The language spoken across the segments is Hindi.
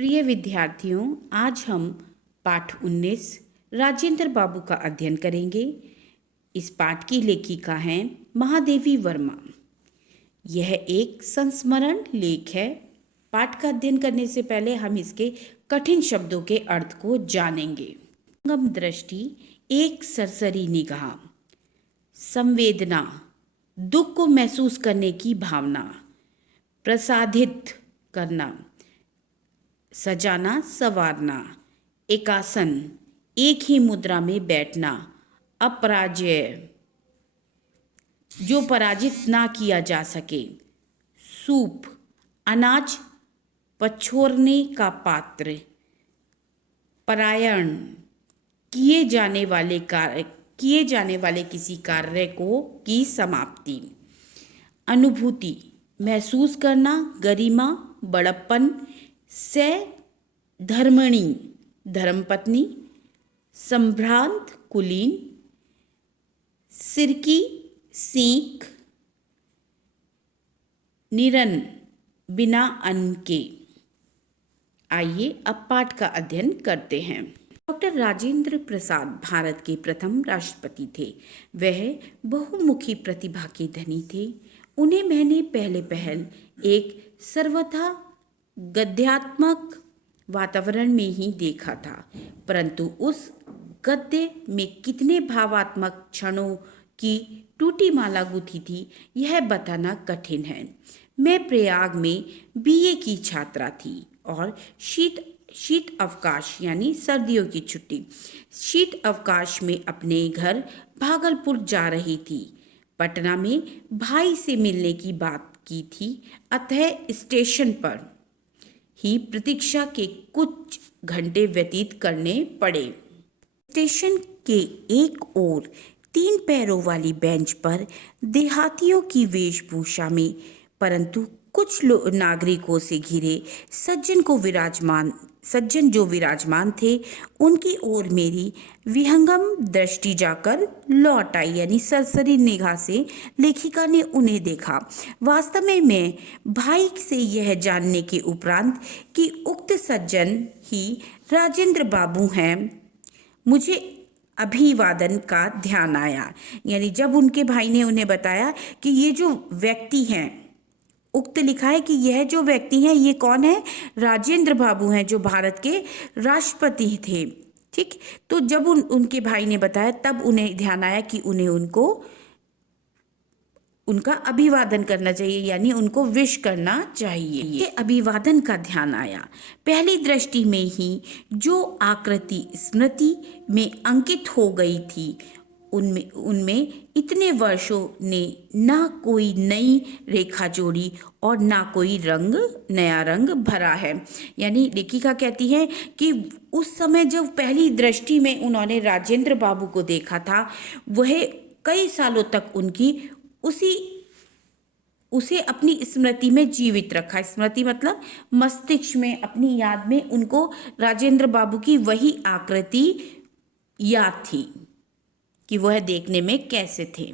प्रिय विद्यार्थियों, आज हम पाठ 19 राजेंद्र बाबू का अध्ययन करेंगे। इस पाठ की लेखिका हैं महादेवी वर्मा। यह एक संस्मरण लेख है। पाठ का अध्ययन करने से पहले हम इसके कठिन शब्दों के अर्थ को जानेंगे। गम दृष्टि, एक सरसरी निगाह, संवेदना, दुख को महसूस करने की भावना, प्रसादित करना, सजाना संवारना, एकासन, एक ही मुद्रा में बैठना, अपराजय, जो पराजित ना किया जा सके, सूप, अनाज पछोरने का पात्र, परायण, किए जाने वाले किसी कार्य को की समाप्ति, अनुभूति, महसूस करना, गरिमा, बड़प्पन, से धर्मणी, धर्मपत्नी, संभ्रांत, कुलीन, सिरकी, सीख, निरन, बिना अन्न के। आइए अब पाठ का अध्ययन करते हैं। डॉक्टर राजेंद्र प्रसाद भारत के प्रथम राष्ट्रपति थे। वह बहुमुखी प्रतिभा के धनी थे। उन्हें मैंने पहल एक सर्वथा गद्यात्मक वातावरण में ही देखा था, परंतु उस गद्य में कितने भावात्मक क्षणों की टूटी माला गुथी थी, यह बताना कठिन है। मैं प्रयाग में बीए की छात्रा थी और शीत अवकाश यानी सर्दियों की छुट्टी, शीत अवकाश में अपने घर भागलपुर जा रही थी। पटना में भाई से मिलने की बात की थी, अतः स्टेशन पर ही प्रतीक्षा के कुछ घंटे व्यतीत करने पड़े। स्टेशन के एक ओर 3 पैरों वाली बेंच पर देहातियों की वेशभूषा में, परंतु कुछ नागरिकों से घिरे सज्जन जो विराजमान थे, उनकी ओर मेरी विहंगम दृष्टि जाकर लौट आई। यानी सरसरी निगाह से लेखिका ने उन्हें देखा। वास्तव में मैं भाई से यह जानने के उपरांत कि उक्त सज्जन ही राजेंद्र बाबू हैं, मुझे अभिवादन का ध्यान आया। यानी जब उनके भाई ने उन्हें बताया कि ये जो व्यक्ति हैं, उक्त लिखा है कि यह जो व्यक्ति हैं ये कौन है, राजेंद्र बाबू हैं, जो भारत के राष्ट्रपति थे। ठीक, तो जब उनके भाई ने बताया तब उन्हें ध्यान आया कि उन्हें उनका अभिवादन करना चाहिए, यानी उनको विश करना चाहिए। ये अभिवादन का ध्यान आया। पहली दृष्टि में ही जो आकृति स्मृति में अंकित हो गई थी, उनमें इतने वर्षों ने ना कोई नई रेखा जोड़ी और ना कोई नया रंग भरा है। यानी लेखिका कहती है कि उस समय जब पहली दृष्टि में उन्होंने राजेंद्र बाबू को देखा था, वह कई सालों तक उसे अपनी स्मृति में जीवित रखा। स्मृति मतलब मस्तिष्क में, अपनी याद में उनको राजेंद्र बाबू की वही आकृति याद थी कि वह देखने में कैसे थे।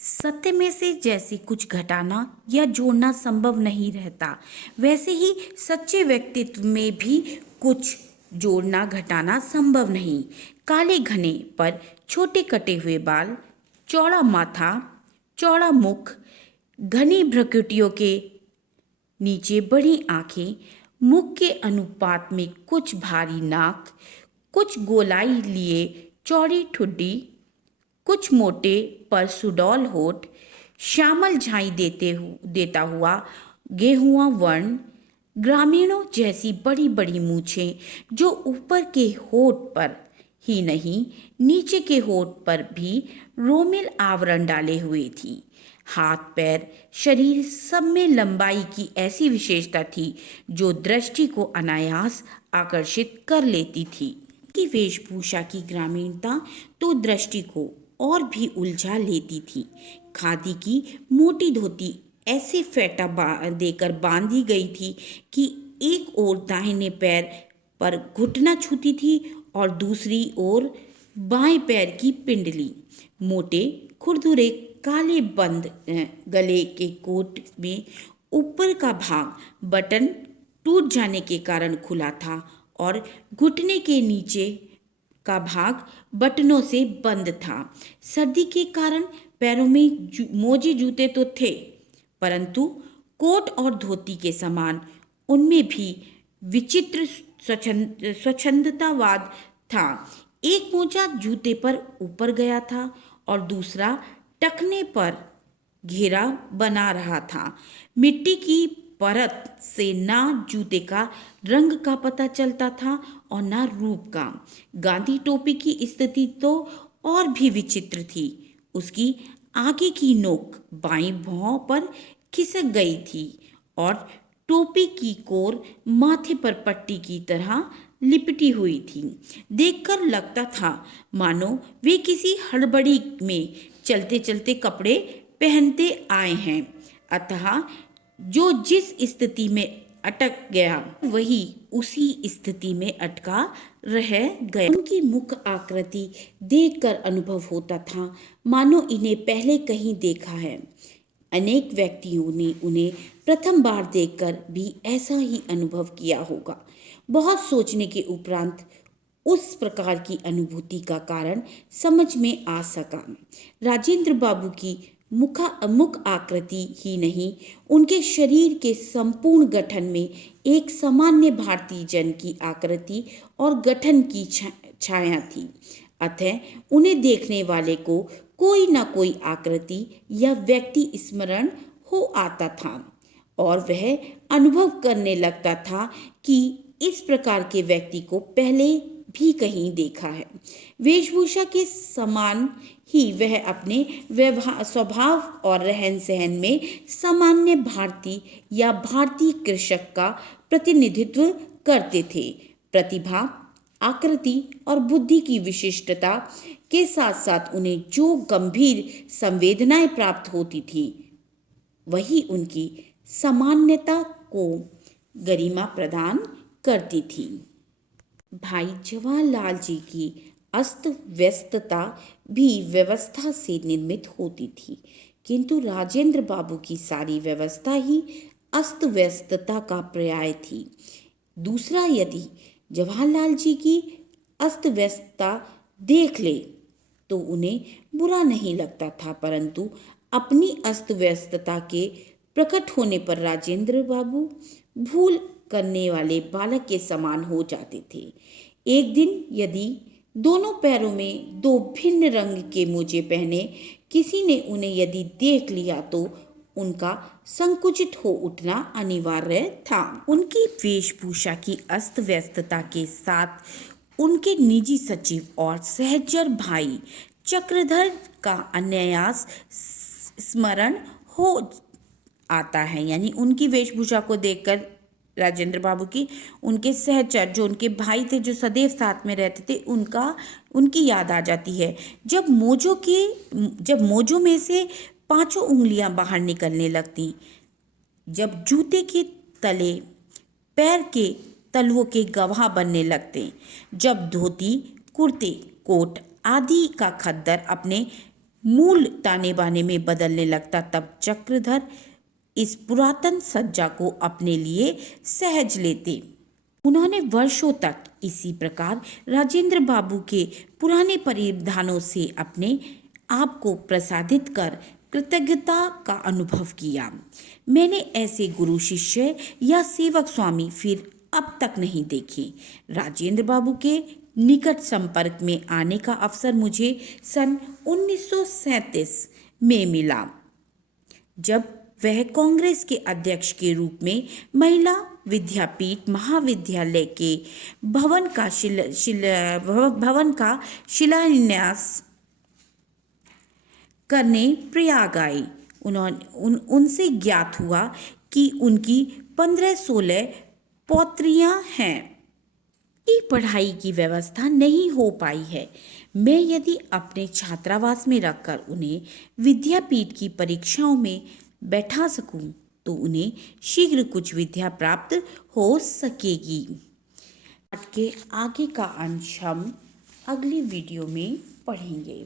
सत्य में से जैसे कुछ घटाना या जोड़ना संभव नहीं रहता, वैसे ही सच्चे व्यक्तित्व में भी कुछ जोड़ना घटाना संभव नहीं। काले घने पर छोटे कटे हुए बाल, चौड़ा माथा, चौड़ा मुख, घनी भ्रुकुटियों के नीचे बड़ी आंखें, मुख के अनुपात में कुछ भारी नाक, कुछ गोलाई लिए चौड़ी ठुड्डी, कुछ मोटे पर सुडौल होठ, श्यामल झाई देता हुआ गेहुआ वर्ण, ग्रामीणों जैसी बड़ी बड़ी मूछें जो ऊपर के होठ पर ही नहीं नीचे के होठ पर भी रोमिल आवरण डाले हुए थी। हाथ पैर शरीर सब में लंबाई की ऐसी विशेषता थी जो दृष्टि को अनायास आकर्षित कर लेती थी। की वेशभूषा की ग्रामीणता तो दृष्टि को और भी उलझा लेती थी। खादी की मोटी धोती ऐसे फेटा देकर बांधी गई थी कि एक ओर दाहिने पैर पर घुटना छूती थी और दूसरी ओर बाएं पैर की पिंडली। मोटे खुरदुरे काले बंद गले के कोट में ऊपर का भाग बटन टूट जाने के कारण खुला था और घुटने के नीचे का भाग बटनों से बंद था। सर्दी के कारण पैरों में मोजे जूते तो थे, परंतु कोट और धोती के समान उनमें भी विचित्र स्वच्छंदतावाद था। एक मोजा जूते पर ऊपर गया था और दूसरा टखने पर घेरा बना रहा था। मिट्टी की परत से ना जूते का रंग का पता चलता था और ना रूप का। गांधी टोपी की स्थिति तो और भी विचित्र थी। उसकी आगे की नोक बाईं भौं पर खिसक गई थी और टोपी की कोर माथे पर पट्टी की तरह लिपटी हुई थी। देखकर लगता था मानो वे किसी हड़बड़ी में चलते चलते कपड़े पहनते आए हैं। अतः जो जिस स्थिति में अटक गया वही उसी स्थिति में अटका रह गया। उनकी मुख आकृति देखकर अनुभव होता था मानो इन्हें पहले कहीं देखा है। अनेक व्यक्तियों ने उन्हें प्रथम बार देखकर भी ऐसा ही अनुभव किया होगा। बहुत सोचने के उपरांत उस प्रकार की अनुभूति का कारण समझ में आ सका। राजेंद्र बाबू की मुख आकृति ही नहीं, उनके शरीर के संपूर्ण गठन में एक सामान्य भारतीय जन की आकृति और गठन की छाया थी। अतः उन्हें देखने वाले को कोई न कोई आकृति या व्यक्ति स्मरण हो आता था और वह अनुभव करने लगता था कि इस प्रकार के व्यक्ति को पहले भी कहीं देखा है। वेशभूषा के समान ही वह अपने स्वभाव और रहन सहन में सामान्य भारतीय या भारतीय कृषक का प्रतिनिधित्व करते थे। प्रतिभा, आकृति और बुद्धि की विशिष्टता के साथ साथ उन्हें जो गंभीर संवेदनाएं प्राप्त होती थी वही उनकी सामान्यता को गरिमा प्रदान करती थी। भाई जवाहरलाल जी की अस्त व्यस्तता भी व्यवस्था से निर्मित होती थी, किंतु राजेंद्र बाबू की सारी व्यवस्था ही अस्त व्यस्तता का पर्याय थी। दूसरा, यदि जवाहरलाल जी की अस्त व्यस्तता देख ले तो उन्हें बुरा नहीं लगता था, परंतु अपनी अस्त व्यस्तता के प्रकट होने पर राजेंद्र बाबू भूल करने वाले बालक के समान हो जाते थे। एक दिन यदि दोनों पैरों में दो भिन्न रंग के मोजे पहने किसी ने उन्हें यदि देख लिया तो उनका संकुचित हो उठना अनिवार्य था। उनकी वेशभूषा की अस्त व्यस्तता के साथ उनके निजी सचिव और सहचर भाई चक्रधर का अनायास स्मरण हो आता है। यानी उनकी वेशभूषा को देखकर राजेंद्र बाबू की उनके सहचर जो उनके भाई थे, जो सदैव साथ में रहते थे, उनकी याद आ जाती है। जब मोजों में से पांचों उंगलियां बाहर निकलने लगती, जब जूते के तले पैर के तलवों के गवाह बनने लगते, जब धोती, कुर्ते, कोट आदि का खद्दर अपने मूल ताने बाने में बदलने लगता, तब चक्रधर इस पुरातन सज्जा को अपने लिए सहज लेते। उन्होंने वर्षों तक इसी प्रकार राजेंद्र बाबू के पुराने परिधानों से अपने आप को प्रसादित कर कृतज्ञता का अनुभव किया। मैंने ऐसे गुरु शिष्य या सेवक स्वामी फिर अब तक नहीं देखे। राजेंद्र बाबू के निकट संपर्क में आने का अवसर मुझे सन 1937 में मिला, जब वह कांग्रेस के अध्यक्ष के रूप में महिला विद्यापीठ महाविद्यालय के भवन का शिलान्यास करने प्रयाग आए। उनसे ज्ञात हुआ कि उनकी 15-16 पौत्रियां हैं। की पढ़ाई की व्यवस्था नहीं हो पाई है। मैं यदि अपने छात्रावास में रखकर उन्हें विद्यापीठ की परीक्षाओं में बैठा सकूं तो उन्हें शीघ्र कुछ विद्या प्राप्त हो सकेगी। पाठ के आगे का अंश हम अगली वीडियो में पढ़ेंगे।